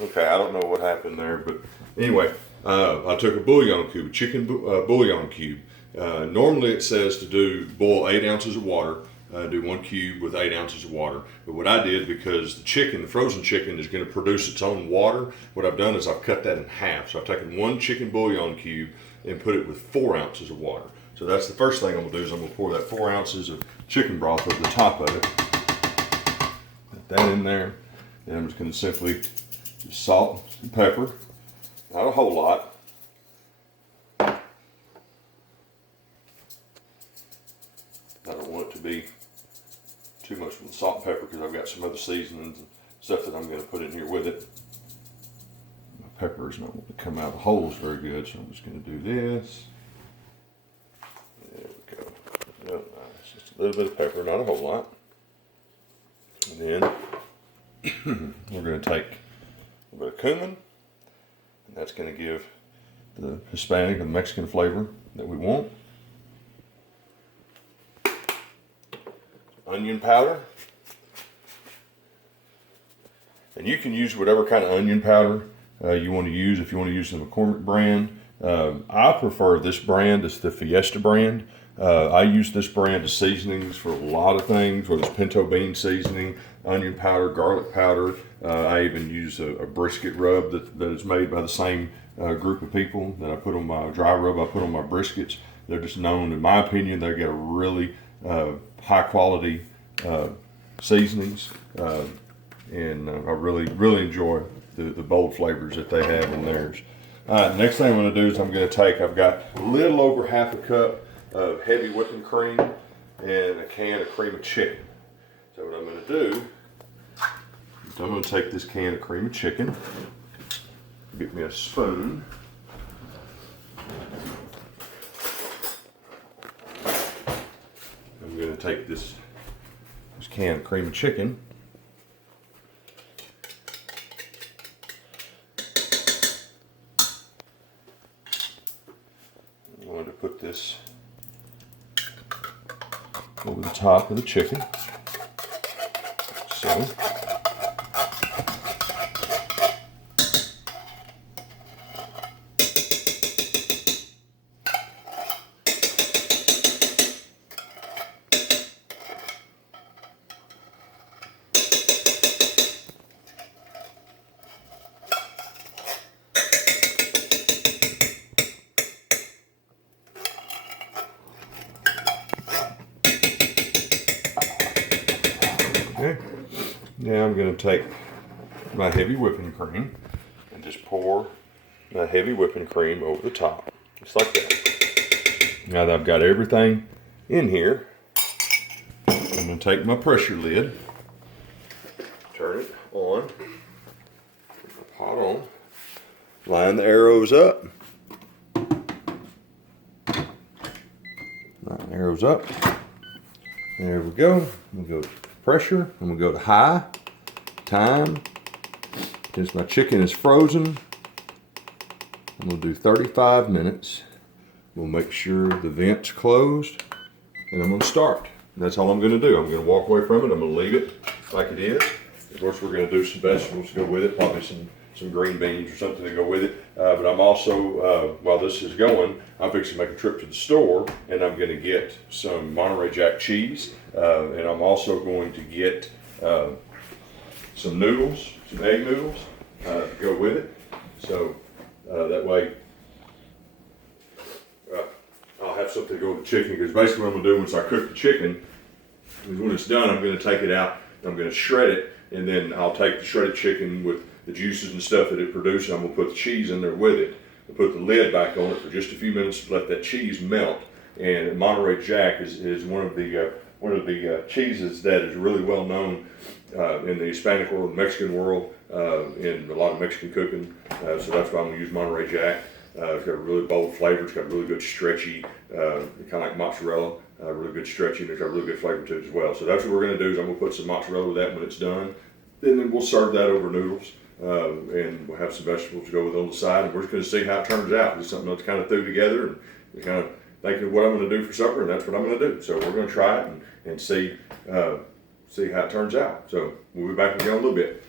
Okay, I don't know what happened there, but anyway, I took a bouillon cube, a chicken bouillon cube. Normally it says to boil 8 ounces of water, do 1 cube with 8 ounces of water. But what I did, because the frozen chicken is going to produce its own water, what I've done is I've cut that in half. So I've taken 1 chicken bouillon cube and put it with 4 ounces of water. So that's the first thing I'm going to do is I'm going to pour that 4 ounces of chicken broth over the top of it. Put that in there. And I'm just going to simply salt and pepper, not a whole lot. I don't want it to be too much with the salt and pepper because I've got some other seasonings and stuff that I'm going to put in here with it. My pepper is not going to come out of the holes very good, so I'm just going to do this. There we go. Oh, nice. Just a little bit of pepper, not a whole lot. And then we're going to take a bit of cumin, and that's going to give the Hispanic and Mexican flavor that we want. Onion powder, and you can use whatever kind of onion powder you want to use. If you want to use the McCormick brand, I prefer this brand. It's the Fiesta brand. I use this brand as seasonings for a lot of things, whether it's pinto bean seasoning, onion powder, garlic powder. I even use a brisket rub that is made by the same group of people that I put on my dry rub. I put on my briskets. They're just known, in my opinion, they get a really high quality seasonings, and I really enjoy the bold flavors that they have in theirs. Next thing I'm going to do is I've got a little over half a cup of heavy whipping cream and a can of cream of chicken. So what I'm going to do is I'm going to take this can of cream of chicken, get me a spoon. I'm going to take this can of cream of chicken, I'm going to put this over the top of the chicken, so. Okay. Now I'm going to take my heavy whipping cream and just pour my heavy whipping cream over the top, just like that. Now that I've got everything in here, I'm going to take my pressure lid, turn it on, put the pot on, line the arrows up, line the arrows up. There we go. We'll go to pressure. I'm gonna go to high. Time. Since my chicken is frozen, I'm gonna do 35 minutes. We'll make sure the vent's closed, and I'm gonna start. And that's all I'm gonna do. I'm gonna walk away from it. I'm gonna leave it like it is. Of course, we're gonna do some vegetables to go with it, probably some green beans or something to go with it. But I'm also, while this is going, I'm fixing to make a trip to the store, and I'm going to get some Monterey Jack cheese, and I'm also going to get some noodles, some egg noodles to go with it. So that way I'll have something to go with the chicken, because basically what I'm going to do once I cook the chicken is when it's done, I'm going to take it out, I'm going to shred it, and then I'll take the shredded chicken with the juices and stuff that it produces. I'm going to put the cheese in there with it and put the lid back on it for just a few minutes to let that cheese melt. And Monterey Jack is one of the cheeses that is really well known in the Hispanic world, Mexican world, in a lot of Mexican cooking. So that's why I'm going to use Monterey Jack. It's got a really bold flavor. It's got really good stretchy, kind of like mozzarella, really good stretchy, and it's got a really good flavor to it as well. So that's what we're going to do is I'm going to put some mozzarella with that when it's done. Then we'll serve that over noodles. And we'll have some vegetables to go with on the side, and we're just going to see how it turns out. It's something that's kind of threw together, and we're kind of thinking of what I'm going to do for supper, and that's what I'm going to do. So we're going to try it and see how it turns out. So we'll be back again in a little bit.